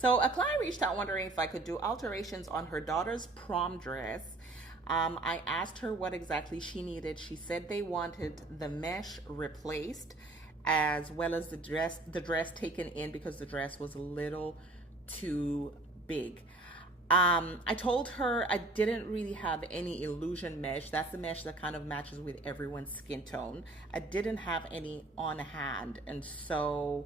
So a client reached out wondering if I could do alterations on her daughter's prom dress. I asked her what exactly she needed. She said they wanted the mesh replaced as well as the dress taken in because the dress was a little too big. I told her I didn't really have any illusion mesh. That's the mesh that kind of matches with everyone's skin tone. I didn't have any on hand. And so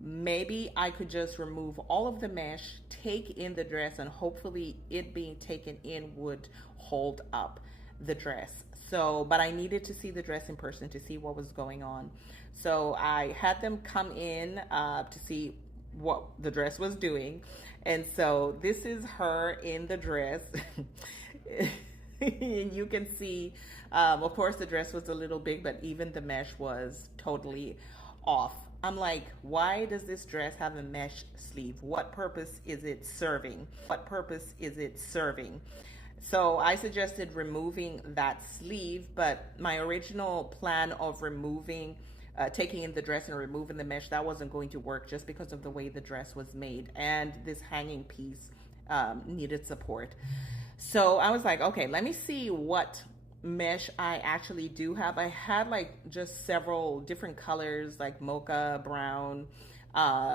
maybe I could just remove all of the mesh, take in the dress, and hopefully it being taken in would hold up the dress. So, but I needed to see the dress in person to see what was going on. So I had them come in to see what the dress was doing. And so this is her in the dress. And you can see, of course, the dress was a little big, but even the mesh was totally off. I'm like, why does this dress have a mesh sleeve? What purpose is it serving? What purpose is it serving? So I suggested removing that sleeve, but my original plan of taking in the dress and removing the mesh, that wasn't going to work just because of the way the dress was made. And this hanging piece needed support. So I was like, okay, let me see what mesh I actually do have. I had like just several different colors like mocha, brown,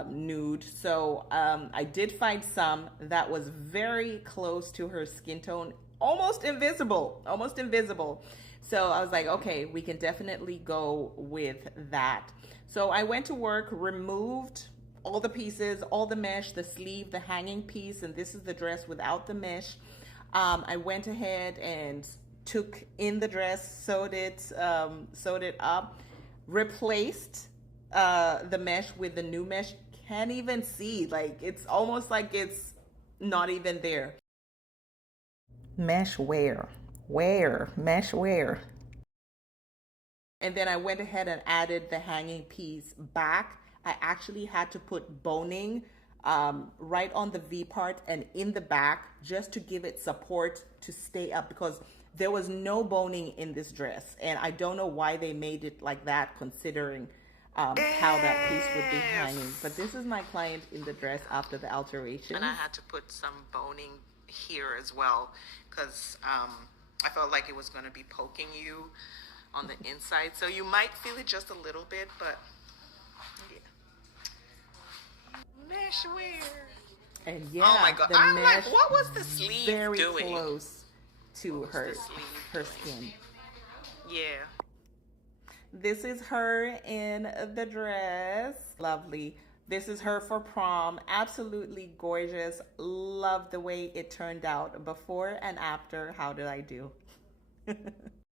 nude. So I did find some that was very close to her skin tone, almost invisible, almost invisible. So I was like, okay, we can definitely go with that. So I went to work, removed all the pieces, all the mesh, the sleeve, the hanging piece, and this is the dress without the mesh. I went ahead and took in the dress, sewed it up, replaced the mesh with the new mesh. Can't even see, like it's almost like it's not even there. Mesh mesh wear. And then I went ahead and added the hanging piece back. I actually had to put boning right on the V part and in the back just to give it support to stay up because there was no boning in this dress. And I don't know why they made it like that considering how that piece would be hanging. But this is my client in the dress after the alteration. And I had to put some boning here as well because I felt like it was going to be poking you on the inside. So you might feel it just a little bit, but yeah. Mesh wear. And yeah, oh my God. I'm like, what was the sleeve very doing? Very close to her skin. Yeah. This is her in the dress. Lovely. This is her for prom. Absolutely gorgeous. Love the way it turned out. Before and after. How did I do?